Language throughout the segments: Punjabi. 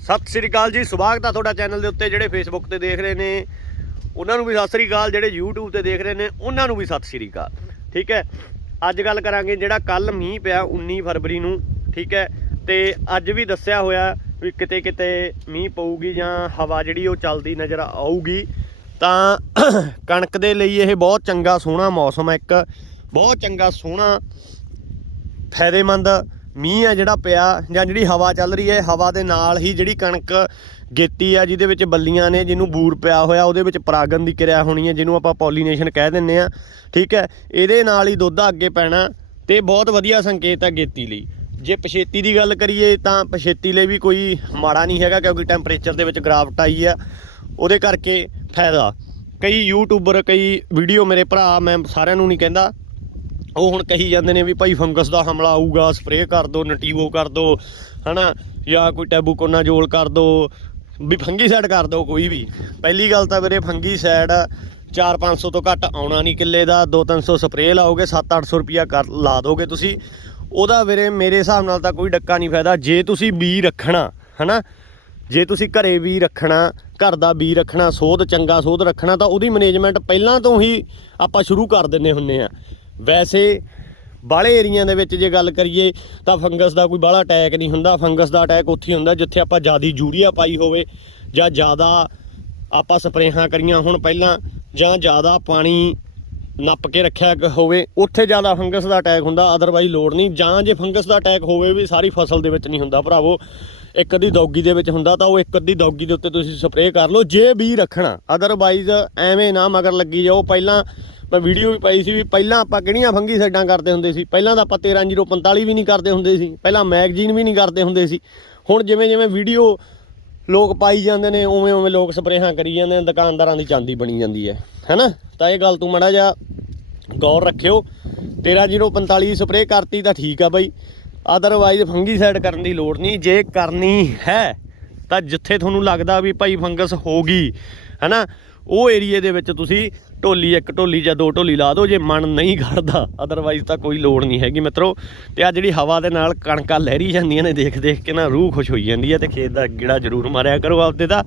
ਸਤਿ ਸ੍ਰੀ ਅਕਾਲ ਜੀ, ਸਵਾਗਤ ਆ ਤੁਹਾਡਾ ਚੈਨਲ ਦੇ ਉੱਤੇ, ਜਿਹੜੇ ਫੇਸਬੁੱਕ ਤੇ ਦੇਖ ਰਹੇ ਨੇ। ਉਹਨਾਂ ਨੂੰ ਵੀ ਸਤਿ ਸ੍ਰੀ ਅਕਾਲ, ਜਿਹੜੇ YouTube ਤੇ ਦੇਖ ਰਹੇ ਨੇ, ਉਹਨਾਂ ਨੂੰ ਵੀ ਸਤਿ ਸ੍ਰੀ ਅਕਾਲ। ਠੀਕ ਹੈ? ਅੱਜ ਗੱਲ ਕਰਾਂਗੇ ਜਿਹੜਾ ਕੱਲ ਮੀਂਹ ਪਿਆ 19 ਫਰਵਰੀ ਨੂੰ, ਠੀਕ ਹੈ? ਤੇ ਅੱਜ ਵੀ ਦੱਸਿਆ ਹੋਇਆ ਵੀ ਕਿਤੇ ਕਿਤੇ ਮੀਂਹ ਪਊਗੀ ਜਾਂ ਹਵਾ ਜਿਹੜੀ ਉਹ ਚੱਲਦੀ ਨਜ਼ਰ ਆਊਗੀ, ਤਾਂ ਕਣਕ ਦੇ ਲਈ ਇਹ ਬਹੁਤ ਚੰਗਾ ਸੋਹਣਾ ਮੌਸਮ ਹੈ ਇੱਕ, ਬਹੁਤ ਚੰਗਾ ਸੋਹਣਾ, ਫਾਇਦੇਮੰਦ ਮੀਂਹ ਆ ਜਿਹੜਾ ਪਿਆ ਜਾਂ ਜਿਹੜੀ ਹਵਾ ਚੱਲ ਰਹੀ ਹੈ, ਹਵਾ ਦੇ ਨਾਲ ਹੀ ਜਿਹੜੀ ਕਣਕ ਗੇਤੀ ਆ, ਜਿਹਦੇ ਵਿੱਚ ਬੱਲੀਆਂ ਨੇ, ਜਿਹਨੂੰ ਬੂਰ ਪਿਆ ਹੋਇਆ, ਉਹਦੇ ਵਿੱਚ ਪਰਾਗਣ ਦੀ ਕਿਰਿਆ ਹੋਣੀ ਹੈ, ਜਿਹਨੂੰ ਆਪਾਂ ਪੋਲੀਨੇਸ਼ਨ ਕਹਿ ਦਿੰਨੇ ਆ ਠੀਕ ਹੈ, ਇਹਦੇ ਨਾਲ ਹੀ ਦੁੱਧ ਅੱਗੇ ਪੈਣਾ ਤੇ ਬਹੁਤ ਵਧੀਆ ਸੰਕੇਤ ਹੈ ਗੇਤੀ ਲਈ। ਜੇ ਪਛੇਤੀ ਦੀ ਗੱਲ ਕਰੀਏ ਤਾਂ ਪਛੇਤੀ ਲਈ ਵੀ ਕੋਈ ਮਾੜਾ ਨਹੀਂ ਹੈਗਾ, ਕਿਉਂਕਿ ਟੈਂਪਰੇਚਰ ਦੇ ਵਿੱਚ ਗਰਾਵਟ ਆਈ ਆ, ਉਹਦੇ ਕਰਕੇ ਫਾਇਦਾ। ਕਈ ਯੂਟਿਊਬਰ ਕਈ ਵੀਡੀਓ ਮੇਰੇ ਭਰਾ, ਮੈਂ ਸਾਰਿਆਂ ਨੂੰ ਨਹੀਂ ਕਹਿੰਦਾ ਉਹ ਹੁਣ ਕਹੀ ਜਾਂਦੇ ਨੇ ਵੀ ਭਾਈ ਫੰਗਸ ਦਾ ਹਮਲਾ ਆਊਗਾ ਸਪਰੇਅ ਕਰ ਦਿਓ ਨਟੀਵੋ ਕਰ ਦਿਓ ਹਨਾ? ਜਾਂ ਕੋਈ ਟੈਬੂਕੋਨਾ ਜੋਲ ਕਰ ਦਿਓ ਵੀ ਫੰਗੀਸਾਈਡ ਕਰ ਦਿਓ ਕੋਈ ਵੀ। ਪਹਿਲੀ ਗੱਲ ਤਾਂ ਵੀਰੇ ਫੰਗੀਸਾਈਡ 4-500 ਤੋਂ ਘੱਟ ਆਉਣਾ ਨਹੀਂ ਕਿੱਲੇ ਦਾ 2-300 ਸਪਰੇਅ ਲਾਓਗੇ 7-800 ਰੁਪਿਆ ਕਰ ਲਾ ਦੋਗੇ ਤੁਸੀਂ। ਉਹਦਾ ਵੀਰੇ ਮੇਰੇ ਹਿਸਾਬ ਨਾਲ ਤਾਂ ਕੋਈ ਡੱਕਾ ਨਹੀਂ ਫਾਇਦਾ। ਜੇ ਤੁਸੀਂ ਬੀ ਰੱਖਣਾ, ਹਨਾ? ਜੇ ਤੁਸੀਂ ਘਰੇ ਵੀ ਰੱਖਣਾ, ਘਰ ਦਾ ਬੀ ਰੱਖਣਾ, ਸੋਧ ਚੰਗਾ ਸੋਧ ਰੱਖਣਾ, ਤਾਂ ਉਹਦੀ ਮੈਨੇਜਮੈਂਟ ਪਹਿਲਾਂ ਤੋਂ ਹੀ ਆਪਾਂ ਸ਼ੁਰੂ ਕਰ ਦਿੰਨੇ ਹੁੰਨੇ ਆ। ਵੈਸੇ ਬਾਹਲੇ ਏਰੀਆ ਦੇ ਵਿੱਚ ਜੇ ਗੱਲ ਕਰੀਏ ਤਾਂ ਫੰਗਸ ਦਾ ਕੋਈ ਬਾਹਲਾ ਅਟੈਕ ਨਹੀਂ ਹੁੰਦਾ। ਫੰਗਸ ਦਾ ਅਟੈਕ ਉੱਥੇ ਹੀ ਹੁੰਦਾ ਜਿੱਥੇ ਆਪਾਂ ਜਿਆਦੀ ਯੂਰੀਆ ਪਾਈ ਹੋਵੇ ਜਾਂ ਜ਼ਿਆਦਾ ਆਪਾਂ ਸਪਰੇਹਾਂ ਕਰੀਆਂ ਹੁਣ ਪਹਿਲਾਂ ਜਾਂ ਜ਼ਿਆਦਾ ਪਾਣੀ ਨੱਪ ਕੇ ਰੱਖਿਆ ਹੋਵੇ, ਉੱਥੇ ਜ਼ਿਆਦਾ ਫੰਗਸ ਦਾ ਅਟੈਕ ਹੁੰਦਾ ਅਦਰਵਾਈਜ਼ ਲੋੜ ਨਹੀਂ। ਜਾਂ ਜੇ ਫੰਗਸ ਦਾ ਅਟੈਕ ਹੋਵੇ ਵੀ ਸਾਰੀ ਫਸਲ ਦੇ ਵਿੱਚ ਨਹੀਂ ਹੁੰਦਾ ਭਰਾਵੋ, ਇੱਕ ਅੱਧੀ ਦੌਗੀ ਦੇ ਵਿੱਚ ਹੁੰਦਾ ਤਾਂ ਉਹ ਇੱਕ ਅੱਧੀ ਦੌਗੀ ਦੇ ਉੱਤੇ ਤੁਸੀਂ ਸਪਰੇਅ ਕਰ ਲਓ, ਜੇ ਵੀ ਰੱਖਣਾ। ਅਦਰਵਾਈਜ਼ ਐਵੇਂ ਨਾ ਮਗਰ ਲੱਗੀ ਜਾਓ। ਪਹਿਲਾਂ ਮੈਂ ਵੀਡੀਓ ਵੀ ਪਾਈ ਸੀ ਵੀ ਪਹਿਲਾਂ ਆਪਾਂ ਕਿਹੜੀਆਂ ਫੰਗੀ ਸਾਈਡਾਂ ਕਰਦੇ ਹੁੰਦੇ ਸੀ? ਪਹਿਲਾਂ ਤਾਂ ਆਪਾਂ 13045 ਵੀ ਨਹੀਂ ਕਰਦੇ ਹੁੰਦੇ ਸੀ। ਪਹਿਲਾਂ ਮੈਗਜ਼ੀਨ ਵੀ ਨਹੀਂ ਕਰਦੇ ਹੁੰਦੇ ਸੀ। ਹੁਣ ਜਿਵੇਂ ਜਿਵੇਂ ਵੀਡੀਓ ਲੋਕ ਪਾਈ ਜਾਂਦੇ ਨੇ, ਉਵੇਂ ਉਵੇਂ ਲੋਕ ਸਪਰੇਹਾਂ ਕਰੀ ਜਾਂਦੇ ਨੇ, ਦੁਕਾਨਦਾਰਾਂ ਦੀ ਚਾਂਦੀ ਬਣੀ ਜਾਂਦੀ ਹੈ। ਹੈਨਾ? ਤਾਂ ਇਹ ਗੱਲ ਤੂੰ ਮੜਾ ਜਾ ਗੌਰ ਰੱਖਿਓ। 13045 ਸਪਰੇਅ ਕਰਤੀ ਤਾਂ ਠੀਕ ਆ ਬਾਈ। ਅਦਰਵਾਈਜ਼ ਫੰਗੀਸਾਈਡ ਕਰਨ ਦੀ ਲੋੜ ਨਹੀਂ। ਜੇ ਕਰਨੀ ਹੈ ਤਾਂ ਜਿੱਥੇ ਤੁਹਾਨੂੰ ਲੱਗਦਾ ਵੀ ਭਾਈ ਫੰਗਸ ਹੋ ਗਈ, ਹੈਨਾ? ਉਹ ਏਰੀਏ ਦੇ ਵਿੱਚ ਤੁਸੀਂ ਢੋਲੀ, ਇੱਕ ਢੋਲੀ ਜਾਂ ਦੋ ਢੋਲੀ ਲਾ ਦਿਓ, ਜੇ ਮਨ ਨਹੀਂ ਕਰਦਾ ਅਦਰਵਾਈਜ਼ ਤਾਂ ਕੋਈ ਲੋੜ ਨਹੀਂ ਹੈਗੀ ਮਿੱਤਰੋ। ਤੇ ਆ ਜਿਹੜੀ ਹਵਾ ਦੇ ਨਾਲ ਕਣਕਾਂ ਲਹਿਰੀ ਜਾਂਦੀਆਂ ਨੇ, ਦੇਖ ਦੇਖ ਕੇ ਨਾ ਰੂਹ ਖੁਸ਼ ਹੋਈ ਜਾਂਦੀ ਹੈ ਤੇ ਖੇਤ ਦਾ ਗਿੜਾ ਜ਼ਰੂਰ ਮਾਰਿਆ ਕਰੋ ਆਪਦੇ ਦਾ।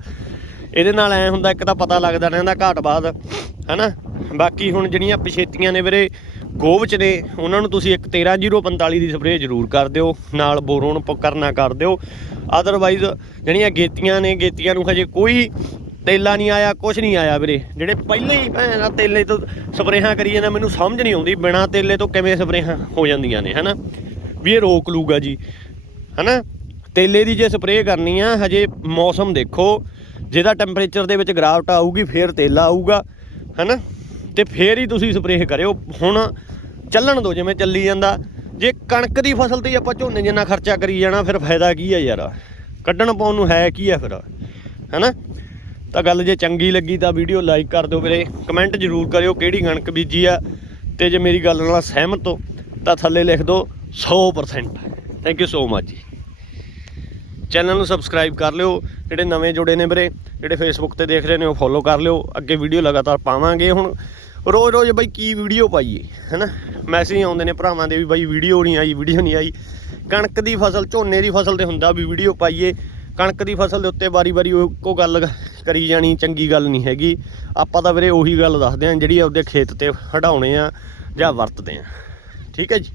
ਇਹਦੇ ਨਾਲ ਐ ਹੁੰਦਾ, ਇੱਕ ਤਾਂ ਪਤਾ ਲੱਗਦਾ ਰਹਿੰਦਾ ਘਾਟ ਬਾਅਦ, ਹੈਨਾ? ਬਾਕੀ ਹੁਣ ਜਿਹੜੀਆਂ ਪਛੇਤੀਆਂ ਨੇ ਵੀਰੇ ਗੋਭ ਚ ਨੇ, ਉਹਨਾਂ ਨੂੰ ਤੁਸੀਂ ਇੱਕ 13045 ਦੀ ਸਪਰੇਅ ਜ਼ਰੂਰ ਕਰ ਦਿਓ, ਨਾਲ ਬੋਰੋਨ ਪ- ਕਰਨਾ ਕਰ ਦਿਓ। ਅਦਰਵਾਈਜ਼ ਜਿਹੜੀਆਂ ਗੇਤੀਆਂ ਨੇ, ਗੇਤੀਆਂ ਨੂੰ ਹਜੇ ਕੋਈ ਤੇਲਾ ਨਹੀਂ ਆਇਆ ਕੁਝ ਨਹੀਂ ਆਇਆ ਵੀਰੇ। ਜਿਹੜੇ ਪਹਿਲੇ ਹੀ ਭੈਣ ਤੇਲੇ ਤੋਂ ਸਪਰੇਹਾਂ ਕਰੀ ਜਾਂਦੇ ਮੈਨੂੰ ਸਮਝ ਨਹੀਂ ਆਉਂਦੀ ਬਿਨਾ ਤੇਲੇ ਤੋਂ ਕਿਵੇਂ ਸਪਰੇਹਾਂ ਹੋ ਜਾਂਦੀਆਂ ਨੇ, ਹੈਨਾ? ਵੀ ਇਹ ਰੋਕ ਲੂਗਾ ਜੀ, ਹਨਾ? ਤੇਲੇ ਦੀ ਜੇ ਸਪਰੇਅ ਕਰਨੀ ਆ, ਹਜੇ ਮੌਸਮ ਦੇਖੋ, ਜਿਹਦਾ ਟੈਂਪਰੇਚਰ ਦੇ ਵਿੱਚ ਗਰਾਵਟ ਆਊਗੀ, ਫੇਰ ਤੇਲਾ ਆਊਗਾ, ਹਨਾ? ਤੇ ਫੇਰ ਹੀ ਤੁਸੀਂ ਸਪਰੇਅ ਕਰਿਓ। ਹੁਣ ਚੱਲਣ ਦੋ, ਜਿਵੇਂ ਚੱਲੀ ਜਾਂਦਾ। ਜੇ ਕਣਕ ਦੀ ਫਸਲ ਤੇ ਆਪਾਂ ਝੋਨੇ ਜਿੰਨਾ ਖਰਚਾ ਕਰੀ ਜਾਣਾ, ਫਿਰ ਫਾਇਦਾ ਕੀ ਆ ਯਾਰ? ਕੱਢਣ ਪਾਉਣ ਨੂੰ ਹੈ ਕੀ ਆ ਫਿਰ? ਹਨਾ? ਤਾਂ ਗੱਲ ਜੇ ਚੰਗੀ ਲੱਗੀ ਤਾਂ ਵੀਡੀਓ ਲਾਈਕ ਕਰ ਦਿਓ ਵੀਰੇ। ਕਮੈਂਟ ਜ਼ਰੂਰ ਕਰਿਓ ਕਿਹੜੀ ਕਣਕ ਬੀਜੀ ਆ। ਤੇ ਜੇ ਮੇਰੀ ਗੱਲ ਨਾਲ ਸਹਿਮਤ ਹੋ, ਤਾਂ ਥੱਲੇ ਲਿਖ ਦਿਓ 100% ਥੈਂਕ ਯੂ ਸੋ ਮਚ ਜੀ। ਚੈਨਲ ਨੂੰ ਸਬਸਕ੍ਰਾਈਬ ਕਰ ਲਿਓ। ਜਿਹੜੇ ਨਵੇਂ ਜੁੜੇ ਨੇ ਵੀਰੇ, ਜਿਹੜੇ ਫੇਸਬੁੱਕ ਤੇ ਦੇਖ ਰਹੇ ਨੇ, ਉਹ ਫੋਲੋ ਕਰ ਲਿਓ। ਅੱਗੇ ਵੀਡੀਓ ਲਗਾਤਾਰ ਪਾਵਾਂਗੇ ਹੁਣ। ਰੋਜ਼ ਰੋਜ਼ ਬਈ ਕੀ ਵੀਡੀਓ ਪਾਈਏ, ਹੈਨਾ? ਮੈਸੇਜ ਆਉਂਦੇ ਨੇ ਭਰਾਵਾਂ ਦੇ ਵੀ ਬਾਈ ਵੀਡੀਓ ਨਹੀਂ ਆਈ, ਵੀਡੀਓ ਨਹੀਂ ਆਈ। ਕਣਕ ਦੀ ਫਸਲ, ਝੋਨੇ ਦੀ ਫਸਲ ਤੇ ਹੁੰਦਾ ਵੀ ਵੀਡੀਓ ਪਾਈਏ। ਕਣਕ ਦੀ ਫਸਲ ਦੇ ਉੱਤੇ ਵਾਰੀ-ਵਾਰੀ ਉਹ ਇੱਕੋ ਗੱਲ ਕਰੀ ਜਾਣੀ, ਚੰਗੀ ਗੱਲ ਨਹੀਂ ਹੈਗੀ। ਆਪਾਂ ਤਾਂ ਵੀਰੇ ਉਹੀ ਗੱਲ ਦੱਸਦੇ ਆਂ ਜਿਹੜੀ ਆਪਦੇ ਖੇਤ ਤੇ ਹਟਾਉਣੇ ਆ ਜਾਂ ਵਰਤਦੇ ਆ। ਠੀਕ ਹੈ ਜੀ?